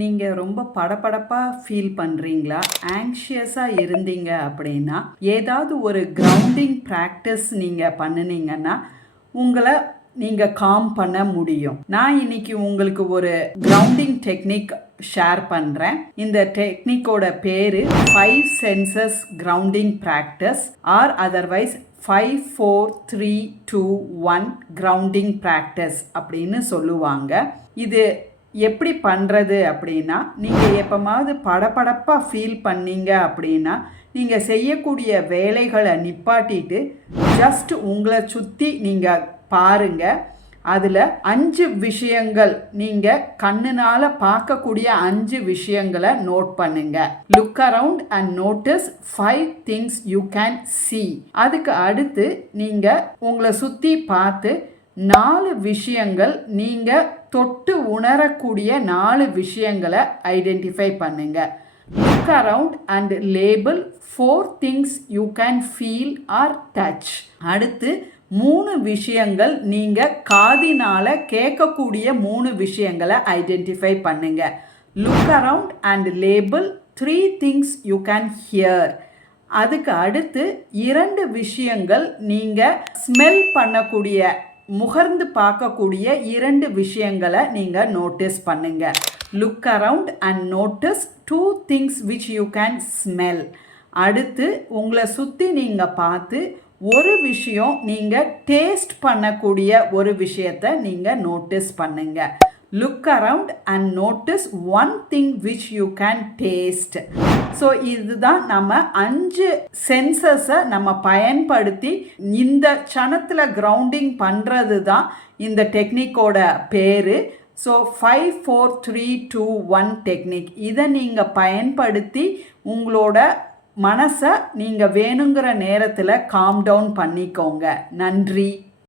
நீங்க ரொம்ப படபடப்பா ஃபீல் பண்றீங்களா? ஆங்ஷியஸா இருந்தீங்க அப்படின்னா, ஏதாவது ஒரு கிரவுண்டிங் பிராக்டிஸ் நீங்க பண்ணுனீங்கன்னா, உங்கள நீங்க காம் பண்ண முடியும். நான் இன்னைக்கு உங்களுக்கு ஒரு கிரவுண்டிங் டெக்னிக் ஷேர் பண்றேன். இந்த டெக்னிக்கோட பேரு 5 senses grounding practice or otherwise 5 4 3 2 1 grounding practice அப்படின்னு சொல்லுவாங்க. இது எப்படி பண்ணுறது அப்படின்னா, நீங்கள் எப்போமாவது படபடப்பாக ஃபீல் பண்ணீங்க அப்படின்னா, நீங்கள் செய்யக்கூடிய வேலைகளை நிப்பாட்டிட்டு ஜஸ்ட் உங்களை சுற்றி நீங்கள் பாருங்கள். அதில் 5 விஷயங்கள், நீங்கள் கண்ணுனால் பார்க்கக்கூடிய 5 விஷயங்களை நோட் பண்ணுங்க. Look around and notice 5 things you can see. அதுக்கு அடுத்து நீங்கள் உங்களை சுற்றி பார்த்து 4 விஷயங்கள், நீங்கள் தொட்டு உணரக்கூடிய 4 விஷயங்களை ஐடென்டிஃபை பண்ணுங்க. Look around and label 4 things you can feel or touch. அடுத்து 3 விஷயங்கள், நீங்கள் காதினால் கேட்கக்கூடிய 3 விஷயங்களை ஐடென்டிஃபை பண்ணுங்க. Look around and label 3 things you can hear. அதுக்கு அடுத்து 2 விஷயங்கள், நீங்கள் ஸ்மெல் பண்ணக்கூடிய, முகர்ந்து பார்க்கக்கூடிய 2 விஷயங்களை நீங்கள் நோட்டீஸ் பண்ணுங்க. Look around and notice 2 things which you can smell. அடுத்து உங்களை சுற்றி நீங்கள் பார்த்து ஒரு விஷயம், நீங்கள் டேஸ்ட் பண்ணக்கூடிய ஒரு விஷயத்தை நீங்கள் நோட்டீஸ் பண்ணுங்க. Look around and notice 1 thing which you can taste. So இதுதான் நம்ம 5 சென்சஸை நம்ம பயன்படுத்தி இந்த க்ஷணத்தில் கிரவுண்டிங் பண்ணுறது தான் இந்த டெக்னிக்கோட பேர். So 5 4 3 2 1 technique. இதை நீங்கள் பயன்படுத்தி உங்களோட மனசை நீங்கள் வேணுங்கிற நேரத்தில் காம் டவுன் பண்ணிக்கோங்க. நன்றி.